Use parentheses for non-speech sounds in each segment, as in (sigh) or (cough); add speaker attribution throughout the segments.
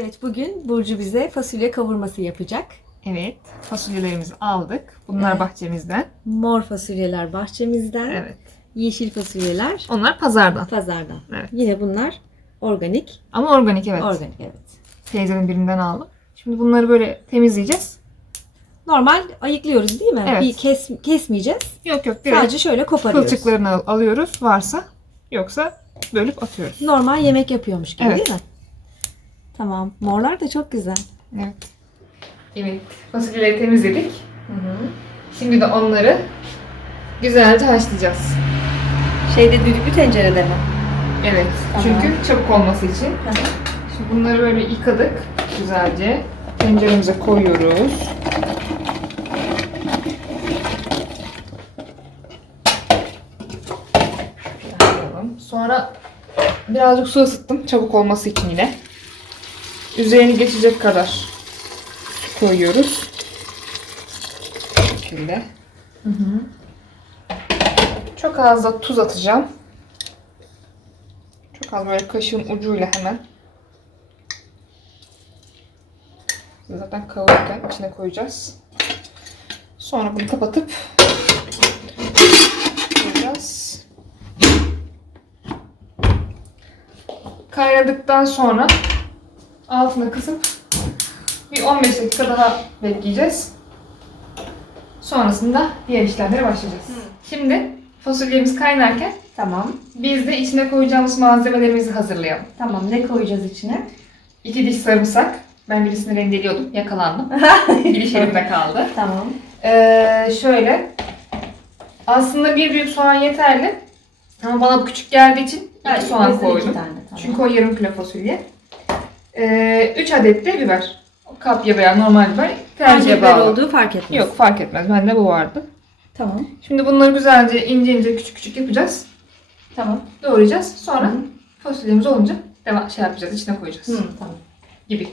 Speaker 1: Evet bugün Burcu bize fasulye kavurması yapacak.
Speaker 2: Evet. Fasulyelerimizi aldık. Bunlar
Speaker 1: Evet.
Speaker 2: bahçemizden.
Speaker 1: Mor fasulyeler bahçemizden,
Speaker 2: Evet.
Speaker 1: yeşil fasulyeler
Speaker 2: Onlar pazardan.
Speaker 1: pazardan.
Speaker 2: Evet.
Speaker 1: Yine bunlar organik.
Speaker 2: Ama organik evet.
Speaker 1: Organik evet.
Speaker 2: Teyzenin birinden aldım. Şimdi bunları böyle temizleyeceğiz.
Speaker 1: Normal ayıklıyoruz değil mi?
Speaker 2: Evet.
Speaker 1: Bir kes, kesmeyeceğiz.
Speaker 2: Yok yok direkt
Speaker 1: Sadece şöyle koparıyoruz.
Speaker 2: kılçıklarını al- alıyoruz varsa. Yoksa bölüp atıyoruz.
Speaker 1: Normal yemek yapıyormuş gibi
Speaker 2: Evet.
Speaker 1: değil mi? Tamam. Morlar da çok güzel.
Speaker 2: Evet. Evet. Fasulyeleri temizledik. Şimdi de onları güzelce haşlayacağız.
Speaker 1: Şeyde düdüklü tencerede mi?
Speaker 2: Evet.
Speaker 1: Tamam.
Speaker 2: Çünkü çabuk olması için. Şimdi bunları böyle yıkadık güzelce. Tenceremize koyuyoruz. Sonra birazcık su ısıttım çabuk olması için yine. Üzerini geçecek kadar koyuyoruz. Bu şekilde. Çok az da tuz atacağım. Çok az böyle kaşığın ucuyla hemen. Zaten kavururken içine koyacağız. Sonra bunu kapatıp koyacağız. Kaynadıktan sonra altına kısıp bir 15 dakika daha bekleyeceğiz. Sonrasında diğer işlemlere başlayacağız. Şimdi fasulyemiz kaynarken
Speaker 1: Tamam.
Speaker 2: biz de içine koyacağımız malzemelerimizi hazırlayalım.
Speaker 1: Tamam. Ne koyacağız içine?
Speaker 2: İki diş sarımsak. Ben birisini rendeliyordum. Yakalandım. (laughs) bir diş elimde kaldı.
Speaker 1: Tamam.
Speaker 2: Ee, şöyle. Aslında bir büyük soğan yeterli. Ama bana bu küçük geldiği için iki soğan koydum.
Speaker 1: iki tane. Tamam.
Speaker 2: Çünkü o yarım kilo fasulye. Ee, üç adet de biber. Kapya veya normal biber.
Speaker 1: Hangi
Speaker 2: Tercihe
Speaker 1: biber
Speaker 2: bağlı.
Speaker 1: olduğu fark etmez.
Speaker 2: Yok fark etmez. Bende bu vardı.
Speaker 1: Tamam.
Speaker 2: Şimdi bunları güzelce ince ince küçük küçük yapacağız.
Speaker 1: Tamam.
Speaker 2: Doğrayacağız. Sonra
Speaker 1: Hı.
Speaker 2: fasulyemiz olunca devam şey yapacağız. içine koyacağız.
Speaker 1: Hı, tamam.
Speaker 2: Gibi.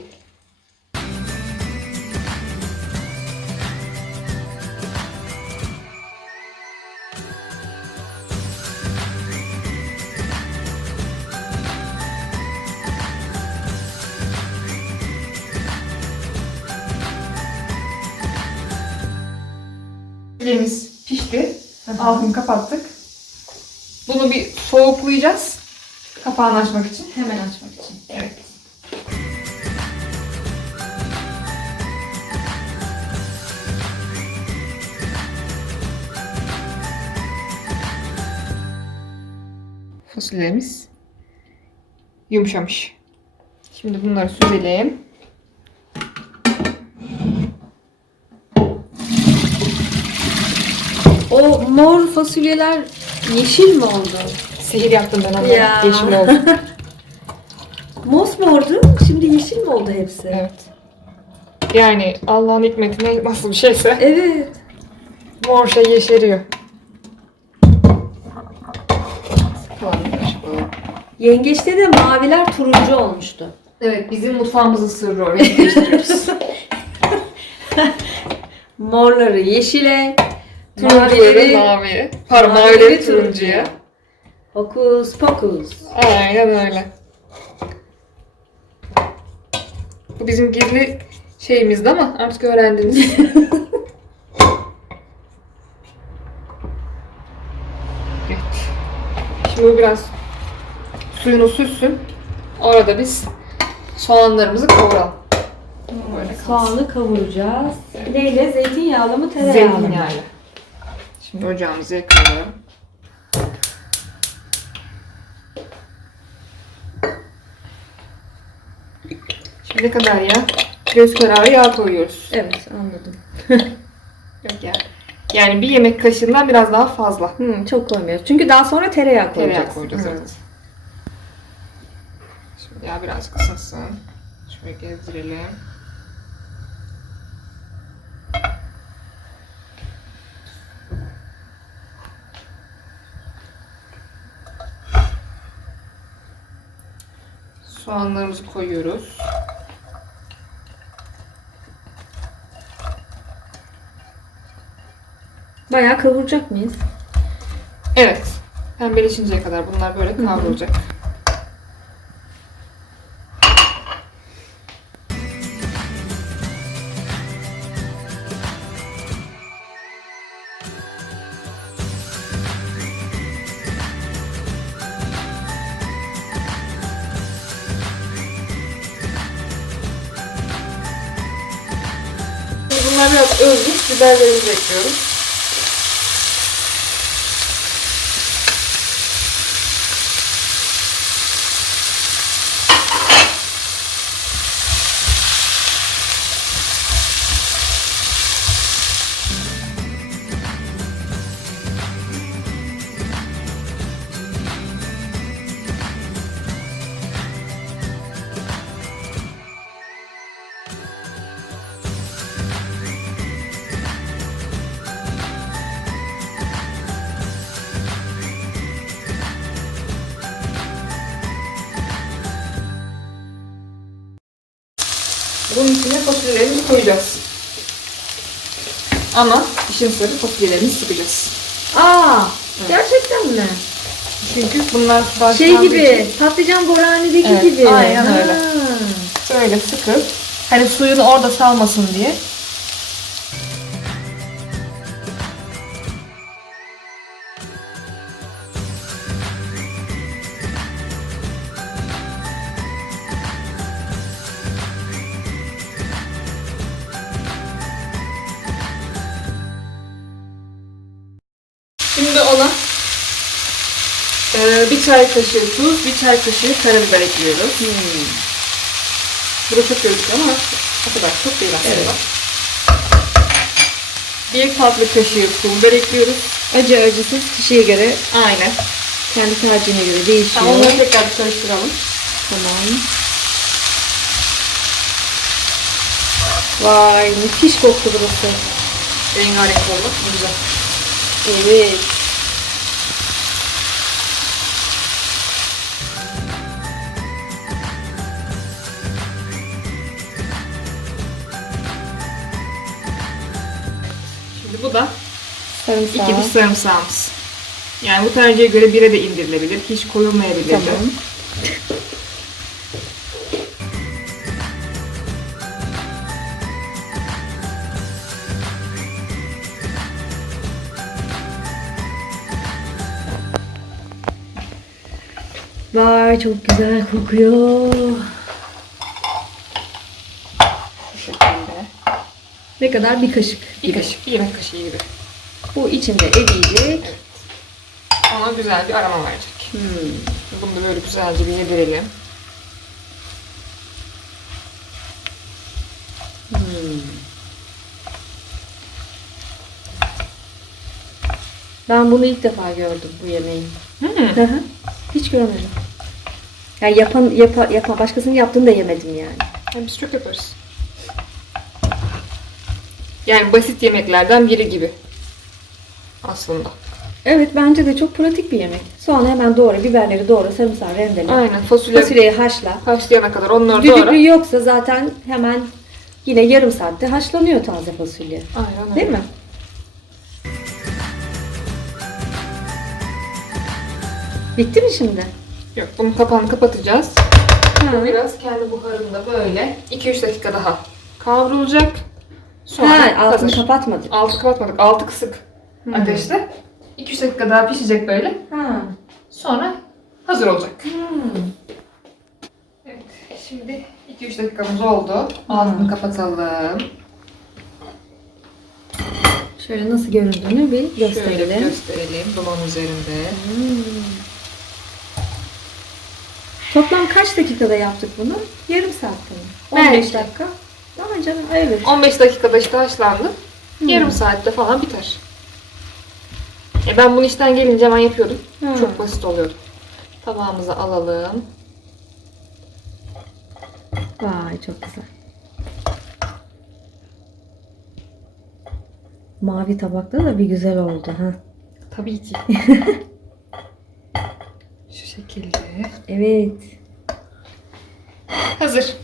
Speaker 2: Fasulyemiz pişti. Altını kapattık. Bunu bir soğuklayacağız. Kapağını açmak için.
Speaker 1: Hemen açmak için.
Speaker 2: Evet. Fasulyemiz yumuşamış. Şimdi bunları süzelim.
Speaker 1: O mor fasulyeler yeşil mi oldu?
Speaker 2: Sihir yaptım ben onlara.
Speaker 1: Ya.
Speaker 2: Yeşil oldu. (laughs)
Speaker 1: Mosmordu. Şimdi yeşil mi oldu hepsi?
Speaker 2: evet. Yani Allah'ın hikmetine nasıl bir şeyse
Speaker 1: Evet.
Speaker 2: mor şey yeşeriyor.
Speaker 1: Yengeçte de maviler turuncu olmuştu.
Speaker 2: Evet, bizim mutfağımızın sırrı o. Renk değiştiriyoruz. (laughs)
Speaker 1: Morları yeşile,
Speaker 2: Mavileri
Speaker 1: turuncuları
Speaker 2: maviye. Pardon, mavileri turuncuya.
Speaker 1: Hokus pokus.
Speaker 2: Aynen öyle. Bu bizim gizli şeyimizdi ama artık öğrendiniz. (laughs) evet. Şimdi bu biraz suyunu süssün. Orada biz soğanlarımızı kavuralım.
Speaker 1: Soğanı kavuracağız. Neyle? Zeytinyağlı mı tereyağlı mı?
Speaker 2: Zeytinyağıyla. Şimdi ocağımızı yakalım. Şimdi ne kadar yağ? Göz kararı yağ koyuyoruz.
Speaker 1: Evet anladım. (laughs)
Speaker 2: Yok ya. Yani bir yemek kaşığından biraz daha fazla.
Speaker 1: Hı, çok koymuyoruz. Çünkü daha sonra tereyağı koyacağız.
Speaker 2: Tereyağı koyacağız
Speaker 1: Hı.
Speaker 2: evet. Şimdi yağ biraz kısasın. Şöyle gezdirelim. Soğanlarımızı koyuyoruz.
Speaker 1: Bayağı kavuracak mıyız?
Speaker 2: Evet. Pembeleşinceye kadar bunlar böyle kavrulacak. Biraz ölmüş. Biberlerimizi ekliyoruz. Bunun içine fasulyelerimizi koyacağız. Ama işin sırrı fasulyelerimizi sıkacağız.
Speaker 1: Aa, gerçekten mi?
Speaker 2: Çünkü bunlar
Speaker 1: Şey
Speaker 2: için
Speaker 1: gibi, patlıcan boranideki
Speaker 2: Evet,
Speaker 1: gibi.
Speaker 2: aynen öyle.
Speaker 1: Ha.
Speaker 2: Şöyle sıkıp hani suyunu orada salmasın diye. Eee, bir çay kaşığı tuz, bir çay kaşığı karabiber ekliyoruz. Burada çok gözüküyor ama o kadar çok değil aslında.
Speaker 1: Evet.
Speaker 2: Bir tatlı kaşığı pul biber ekliyoruz.
Speaker 1: Acı acısız kişiye göre,
Speaker 2: Aynen.
Speaker 1: kendi tercihine göre değişiyor.
Speaker 2: Tamam, onları tekrar bir karıştıralım.
Speaker 1: Tamam. Vay müthiş koktu burası.
Speaker 2: Rengarenk oldu. Güzel.
Speaker 1: Evet.
Speaker 2: Şimdi bu da
Speaker 1: Sarımsak.
Speaker 2: iki diş sarımsağımız. Yani bu tercihe göre bire de indirilebilir. Hiç koyulmayabilir. de.
Speaker 1: Tamam. Vay çok güzel kokuyor.
Speaker 2: Bu şekilde.
Speaker 1: Ne kadar? Bir kaşık
Speaker 2: Bir
Speaker 1: gibi.
Speaker 2: kaşık, bir yemek kaşığı gibi.
Speaker 1: Bu içinde eriyecek.
Speaker 2: Ona güzel bir aroma verecek.
Speaker 1: Hmm.
Speaker 2: Bunu da böyle güzelce bir yedirelim.
Speaker 1: Hmm. Ben bunu ilk defa gördüm bu yemeği.
Speaker 2: Hmm.
Speaker 1: Hı hı. Hiç görmedim. Yani yapan yapa, yapa başkasının yaptığını da yemedim yani.
Speaker 2: Yani biz çok yaparız. Yani basit yemeklerden biri gibi. Aslında.
Speaker 1: Evet bence de çok pratik bir yemek. Soğanı hemen doğra, biberleri doğra, sarımsağı rendele.
Speaker 2: Aynen. Fasulye
Speaker 1: Fasulyeyi haşla.
Speaker 2: haşlayana kadar onları doğra.
Speaker 1: Düdüklü yoksa zaten hemen yine yarım saatte haşlanıyor taze fasulye.
Speaker 2: Aynen öyle.
Speaker 1: Değil mi? Bitti mi şimdi?
Speaker 2: Yok bunun kapağını kapatacağız.
Speaker 1: Ha.
Speaker 2: Biraz kendi buharında böyle 2-3 dakika daha kavrulacak. Sonra
Speaker 1: Ha, altını
Speaker 2: hazır.
Speaker 1: kapatmadık.
Speaker 2: Altı kapatmadık. Altı kısık
Speaker 1: Hmm.
Speaker 2: ateşte. 2-3 dakika daha pişecek böyle.
Speaker 1: Ha.
Speaker 2: Sonra hazır olacak.
Speaker 1: Hmm.
Speaker 2: Evet. Şimdi 2-3 dakikamız oldu. Altını kapatalım.
Speaker 1: Şöyle nasıl göründüğünü bir
Speaker 2: Şöyle
Speaker 1: gösterelim.
Speaker 2: bir gösterelim. Duman üzerinde.
Speaker 1: Hmm. Toplam kaç dakikada yaptık bunu? Yarım saatte mi? 15
Speaker 2: Belki.
Speaker 1: dakika. Ama canım evet.
Speaker 2: 15 dakikada işte haşlandı.
Speaker 1: Hmm.
Speaker 2: Yarım saatte falan biter. E ben bunu işten gelince hemen yapıyordum.
Speaker 1: Hmm.
Speaker 2: Çok basit oluyordu. Tabağımıza alalım.
Speaker 1: Vay çok güzel. Mavi tabakta da bir güzel oldu ha.
Speaker 2: Tabii ki. (laughs) Şu şekilde.
Speaker 1: Evet.
Speaker 2: Hazır.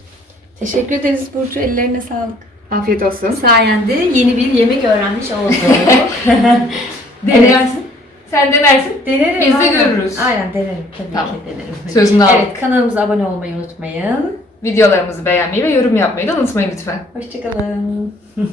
Speaker 1: Teşekkür ederiz Burcu. Ellerine sağlık.
Speaker 2: Afiyet olsun.
Speaker 1: Sayende yeni bir yemek öğrenmiş olduk. (laughs)
Speaker 2: Denersin. Sen denersin.
Speaker 1: Denerim.
Speaker 2: Biz de
Speaker 1: aynen.
Speaker 2: görürüz.
Speaker 1: Aynen denerim. Tabii
Speaker 2: Tamam.
Speaker 1: ki denerim.
Speaker 2: Sözünü aldım.
Speaker 1: Evet kanalımıza abone olmayı unutmayın.
Speaker 2: Videolarımızı beğenmeyi ve yorum yapmayı da unutmayın lütfen.
Speaker 1: Hoşçakalın. (laughs)